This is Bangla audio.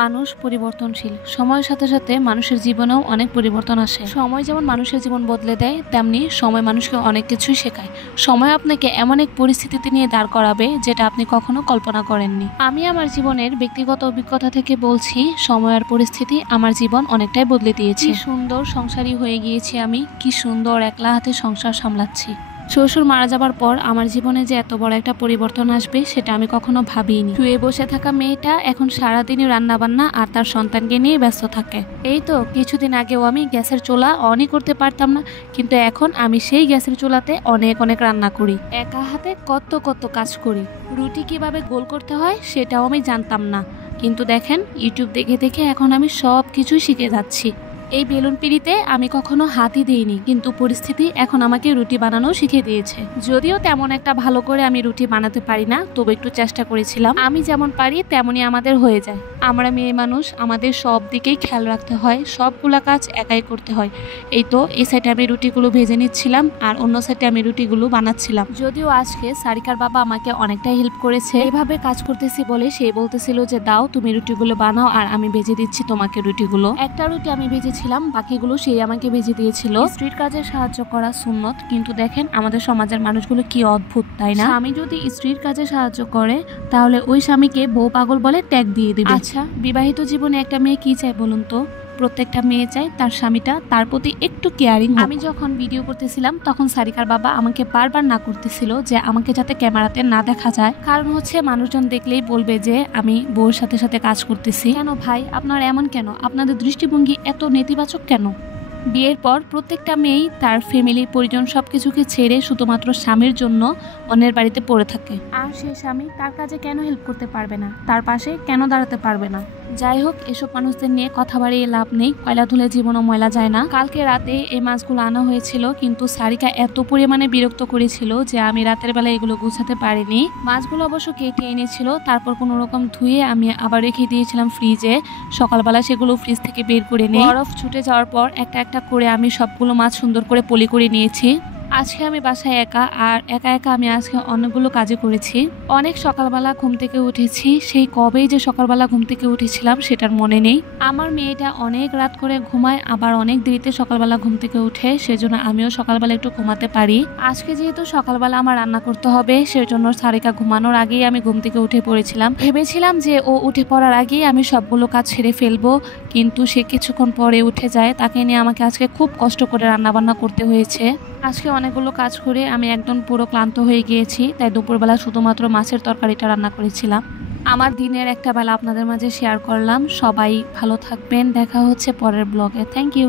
মানুষ পরিবর্তনশীল। সময়ের সাথে সাথে মানুষের জীবনেও অনেক পরিবর্তন আসে। সময় যেমন মানুষের জীবন বদলে দেয়, তেমনি সময় মানুষকে অনেক কিছুই শেখায়। সময় আপনাকে এমন এক পরিস্থিতিতে নিয়ে দাঁড় করাবে যেটা আপনি কখনো কল্পনা করেননি। আমি আমার জীবনের ব্যক্তিগত অভিজ্ঞতা থেকে বলছি, সময় আর পরিস্থিতি আমার জীবন অনেকটাই বদলে দিয়েছে। কি সুন্দর সংসারী হয়ে গিয়েছি আমি, কি সুন্দর একলা হাতে সংসার সামলাচ্ছি। শ্বশুর মারা যাবার পর আমার জীবনে যে এত বড় একটা পরিবর্তন আসবে সেটা আমি কখনো ভাবিনি। শুয়ে বসে থাকা মেয়েটা এখন সারাদিনই রান্না বান্না আর তার সন্তানকে নিয়ে ব্যস্ত থাকে। এই তো কিছুদিন আগেও আমি গ্যাসের চুলা অনই করতে পারতাম না, কিন্তু এখন আমি সেই গ্যাসের চুলাতে অনেক অনেক রান্না করি। একা হাতে কত কত কাজ করি। রুটি কিভাবে গোল করতে হয় সেটাও আমি জানতাম না, কিন্তু দেখেন ইউটিউব দেখে দেখে এখন আমি সব কিছুই শিখে যাচ্ছি। এই বেলুন পিড়িতে আমি কখনো হাতই দিইনি, কিন্তু পরিস্থিতি এখন আমাকে রুটি বানানো শিখিয়ে দিয়েছে। যদিও তেমন একটা ভালো করে আমি রুটি বানাতে পারি না, তবে একটু চেষ্টা করেছিলাম। আমি যেমন পারি তেমনই আমাদের হয়ে যায়। আমরা মেয়ে মানুষ, আমাদের সব দিকেই খেয়াল রাখতে হয়, সবগুলা কাজ একাই করতে হয়। এই তো এই সাইডে আমি রুটিগুলো ভেজে নিচ্ছিলাম আর অন্য সাইডে আমি রুটিগুলো বানাচ্ছিলাম। যদিও আজকে সারিকার বাবা আমাকে অনেকটাই হেল্প করেছে। এইভাবে কাজ করতেছি বলে সে বলতেছিল যে দাও তুমি রুটিগুলো বানাও আর আমি ভেজে দিচ্ছি তোমাকে রুটিগুলো। একটা রুটি আমি ভেজেছিলাম, বাকিগুলো সেই আমাকে ভেজে দিয়েছিল। স্ত্রীর কাজে সাহায্য করা সুন্নত, কিন্তু দেখেন আমাদের সমাজের মানুষগুলো কি অদ্ভুত, তাই না? স্বামী যদি স্ত্রীর কাজে সাহায্য করে তাহলে ওই স্বামীকে বউ পাগল বলে ট্যাগ দিয়ে দিবে। আচ্ছা, বিবাহিত জীবনে একটা মেয়ে কি চায় বলুন তো? প্রত্যেকটা মেয়ে চায় তার স্বামীটা তার প্রতি একটু কেয়ারিং। আমি যখন ভিডিও করতেছিলাম তখন সারিকার বাবা আমাকে বারবার না করতেছিল যে আমাকে যাতে ক্যামেরাতে না দেখা যায়, কারণ হচ্ছে মানুষজন দেখলেই বলবে যে আমি বউর সাথে সাথে কাজ করতেছি। কেন ভাই, আপনার এমন কেন? আপনাদের দৃষ্টিভঙ্গি এত নেতিবাচক কেন? বিয়ের পর প্রত্যেকটা মেয়েই তার ফ্যামিলি পরিজন সবকিছুকে ছেড়ে শুধুমাত্র স্বামীর জন্য অন্যের বাড়িতে পড়ে থাকে। আর সেই স্বামী তার কাজে কেন হেল্প করতে পারবে না? তার পাশে কেন দাঁড়াতে পারবে না? যাই হোক, এসব মানুষদের নিয়ে কথা বাড়িয়ে লাভ নেই। কয়লা ধুলে জীবনও ময়লা যায় না। কালকে রাতে এই মাছগুলো আনা হয়েছিল, কিন্তু সারিকা এত পরিমাণে বিরক্ত করেছিল যে আমি রাতের বেলা এগুলো গুছাতে পারিনি। মাছগুলো অবশ্য কেটে এনেছিল, তারপর কোনো রকম ধুয়ে আমি আবার রেখে দিয়েছিলাম ফ্রিজে। সকালবেলা সেগুলো ফ্রিজ থেকে বের করে নিয়ে বরফ ছুটে যাওয়ার পর একটা একটা করে আমি সবগুলো মাছ সুন্দর করে পলি করে নিয়েছি। আজকে আমি বাসায় একা, আর একা একা আমি আজকে অনেকগুলো কাজে করেছি। অনেক সকালবেলা ঘুম থেকে উঠেছি, সেই কবেই যে সকালবেলা ঘুম থেকে উঠেছিলাম সেটার মনে নেই। আমার মেয়েটা অনেক রাত করে ঘুমায়, আবার অনেক দেরিতে সকালবেলা ঘুম থেকে উঠে, সেজন্য আমিও সকালবেলা একটু ঘুমাতে পারি। আজকে যেহেতু সকালবেলা আমার রান্না করতে হবে, সেজন্য সারিকা ঘুমানোর আগেই আমি ঘুম থেকে উঠে পড়েছিলাম। ভেবেছিলাম যে ও উঠে পড়ার আগেই আমি সবগুলো কাজ সেরে ফেলবো, কিন্তু সে কিছুক্ষণ পরে উঠে যায়। তাকে নিয়ে আমাকে আজকে খুব কষ্ট করে রান্নাবান্না করতে হয়েছে। আজকে অনেকগুলো কাজ করে আমি একদম পুরো ক্লান্ত হয়ে গিয়েছি, তাই দুপুরবেলা শুধুমাত্র মাছের তরকারিটা রান্না করেছিলাম। আমার দিনের একটা বেলা আপনাদের মাঝে শেয়ার করলাম। সবাই ভালো থাকবেন, দেখা হচ্ছে পরের ব্লগে। Thank you.